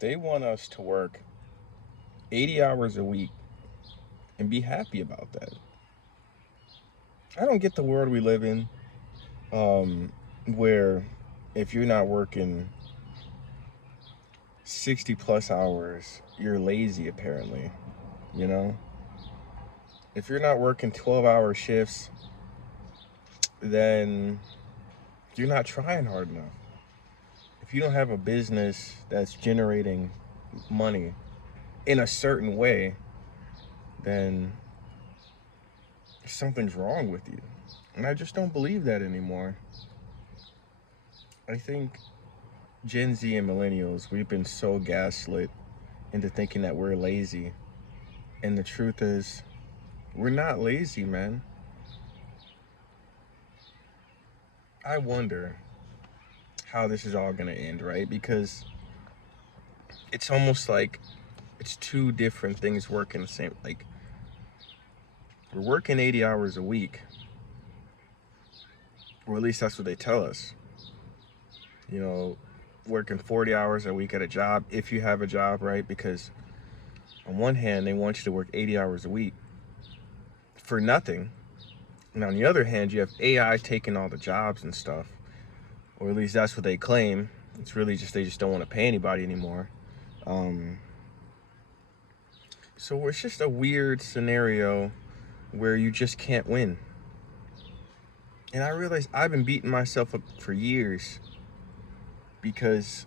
They want us to work 80 hours a week and be happy about that. I don't get the world we live in, where if you're not working 60 plus hours, you're lazy apparently, you know? If you're not working 12-hour shifts, then you're not trying hard enough. If you don't have a business that's generating money in a certain way, then something's wrong with you. And I just don't believe that anymore. I think Gen Z and millennials, we've been so gaslit into thinking that we're lazy. And the truth is, we're not lazy, man. I wonder how this is all gonna end, right? Because it's almost like it's two different things working the same. Like, we're working 80 hours a week, or at least that's what they tell us. You know, working 40 hours a week at a job, if you have a job, right? Because on one hand, they want you to work 80 hours a week for nothing. And on the other hand, you have AI taking all the jobs and stuff, or at least that's what they claim. It's really just they just don't want to pay anybody anymore. So it's just a weird scenario where you just can't win. And I realized I've been beating myself up for years because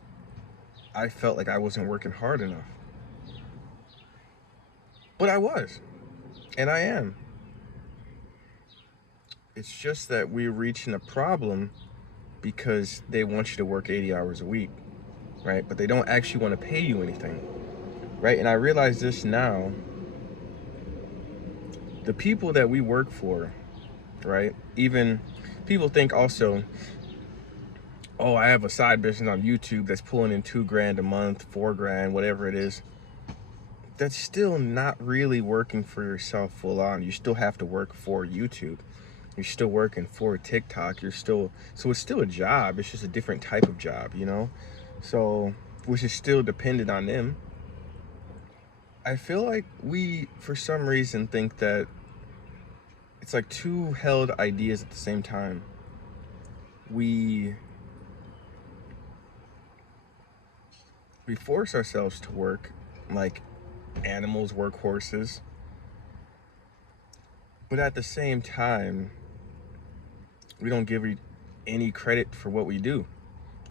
I felt like I wasn't working hard enough. But I was, and I am. It's just that we're reaching a problem because they want you to work 80 hours a week, right? But they don't actually want to pay you anything, right? And I realize this now. The people that we work for, right? Even people think also, oh, I have a side business on YouTube that's pulling in $2,000 a month, $4,000, whatever it is. That's still not really working for yourself full on. You still have to work for YouTube. You're still working for TikTok. So it's still a job. It's just a different type of job, you know? So, which is still dependent on them. I feel like we, for some reason, think that it's like two held ideas at the same time. We force ourselves to work like animals work horses, but at the same time, we don't give any credit for what we do.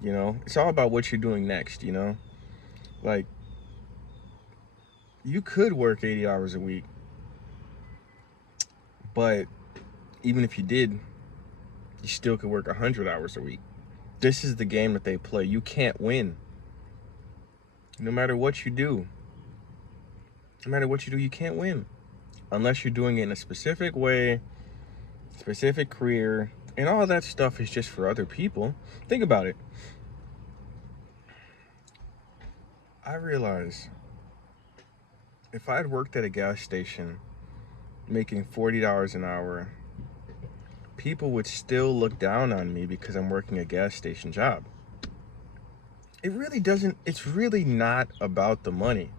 You know, it's all about what you're doing next, you know? Like, you could work 80 hours a week, but even if you did, you still could work 100 hours a week. This is the game that they play. You can't win. No matter what you do, you can't win. Unless you're doing it in a specific way, specific career, and all that stuff is just for other people. Think about it. I realize if I'd worked at a gas station making $40 an hour, people would still look down on me because I'm working a gas station job. It's really not about the money.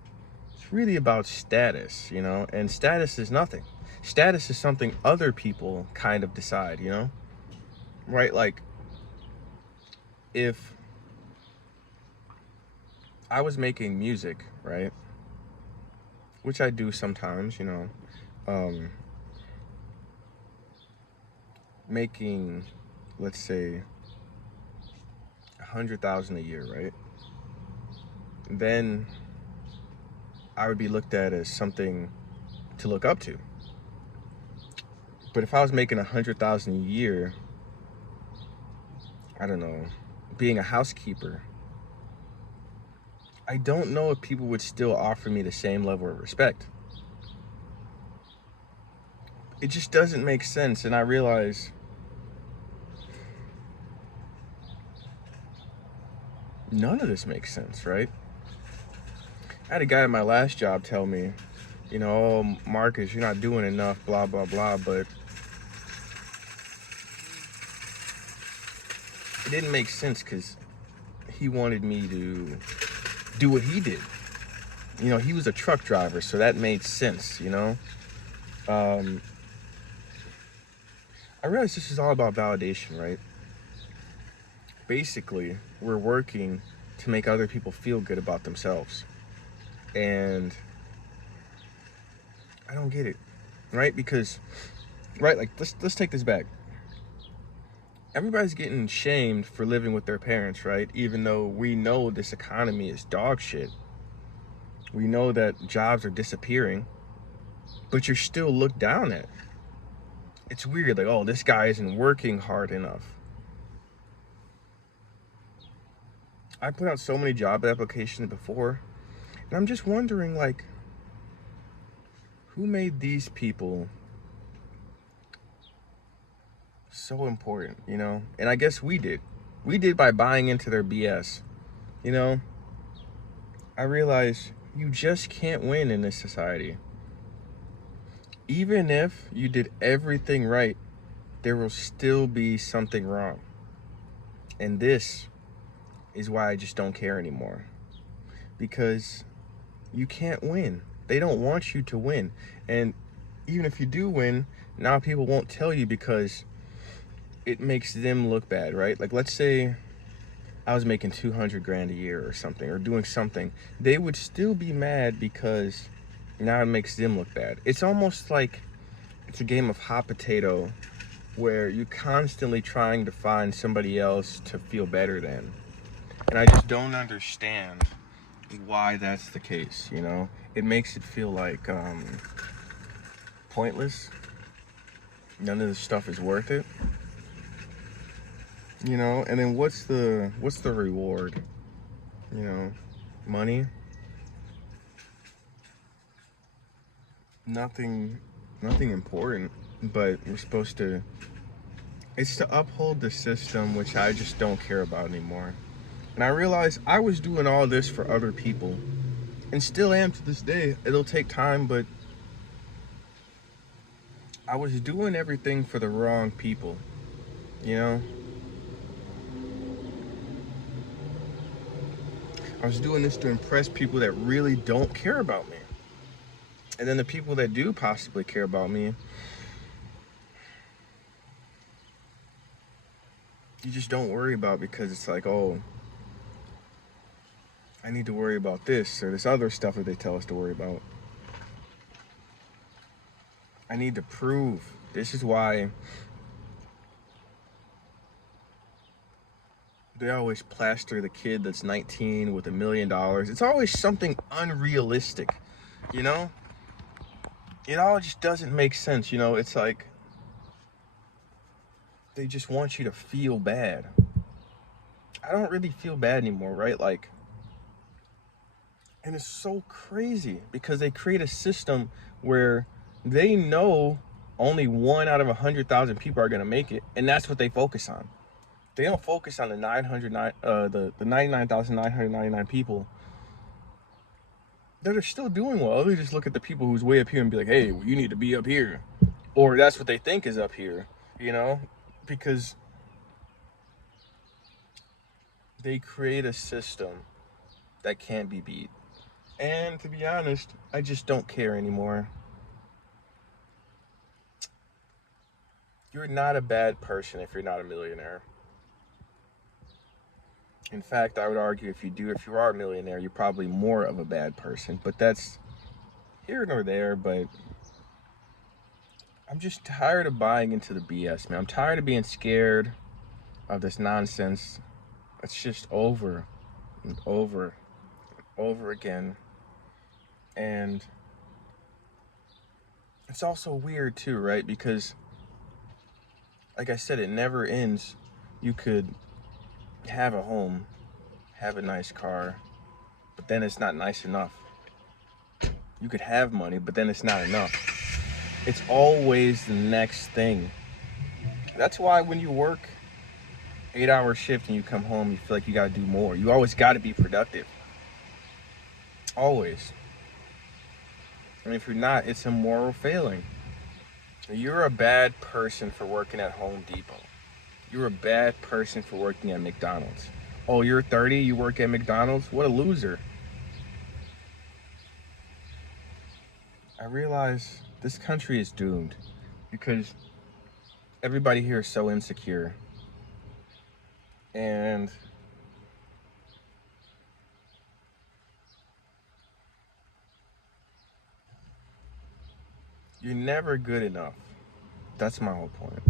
It's really about status, you know? And status is nothing. Status is something other people kind of decide, you know? Right? Like, if I was making music, right? Which I do sometimes, you know, making, let's say, 100,000 a year, right? Then I would be looked at as something to look up to. But if I was making 100,000 a year, I don't know, being a housekeeper, I don't know if people would still offer me the same level of respect. It just doesn't make sense. And I realize none of this makes sense, right? I had a guy at my last job tell me, you know, oh, Marcus, you're not doing enough, blah, blah, blah. But it didn't make sense because he wanted me to do what he did. You know, he was a truck driver, so that made sense, you know? Um, I realize this is all about validation, right? Basically, we're working to make other people feel good about themselves. And I don't get it, right? Because, right, like, let's take this back. Everybody's getting shamed for living with their parents, right? Even though we know this economy is dog shit. We know that jobs are disappearing, but you're still looked down at. It's weird, like, oh, this guy isn't working hard enough. I put out so many job applications before, and I'm just wondering, like, who made these people so important, you know? And I guess we did. We did by buying into their BS. You know, I realize you just can't win in this society. Even if you did everything right, there will still be something wrong. And this is why I just don't care anymore. Because you can't win. They don't want you to win. And even if you do win, now people won't tell you because it makes them look bad, right? Like, let's say I was making 200 grand a year or something, or doing something. They would still be mad because now it makes them look bad. It's almost like it's a game of hot potato where you're constantly trying to find somebody else to feel better than. And I just don't understand why that's the case, you know? It makes it feel like pointless. None of this stuff is worth it. You know, and then what's the reward? You know, money? Nothing important, but we're supposed to, it's to uphold the system, which I just don't care about anymore. And I realized I was doing all this for other people, and still am to this day. It'll take time, but I was doing everything for the wrong people, you know? I was doing this to impress people that really don't care about me. And then the people that do possibly care about me, you just don't worry about, because it's like, oh, I need to worry about this or this other stuff that they tell us to worry about. I need to prove. This is why they always plaster the kid that's 19 with $1 million. It's always something unrealistic, you know? It all just doesn't make sense, you know? It's like they just want you to feel bad. I don't really feel bad anymore, right? Like, and it's so crazy because they create a system where they know only 1 out of 100,000 people are gonna make it, and that's what they focus on. They don't focus on the 99,999 people that are still doing well. They just look at the people who's way up here and be like, hey, well, you need to be up here. Or that's what they think is up here, you know? Because they create a system that can't be beat. And to be honest, I just don't care anymore. You're not a bad person if you're not a millionaire. In fact, I would argue if you are a millionaire, you're probably more of a bad person. But that's here nor there. But I'm just tired of buying into the BS, man. I'm tired of being scared of this nonsense. It's just over and over and over again. And it's also weird too, right? Because, like I said, it never ends. You could have a home, have a nice car, but then it's not nice enough. You could have money, but then it's not enough. It's always the next thing. That's why when you work 8-hour shift and you come home, you feel like you gotta do more. You always gotta be productive. Always. And if you're not, it's a moral failing. You're a bad person for working at Home Depot. You're a bad person for working at McDonald's. Oh, you're 30, you work at McDonald's? What a loser. I realize this country is doomed because everybody here is so insecure. And you're never good enough. That's my whole point.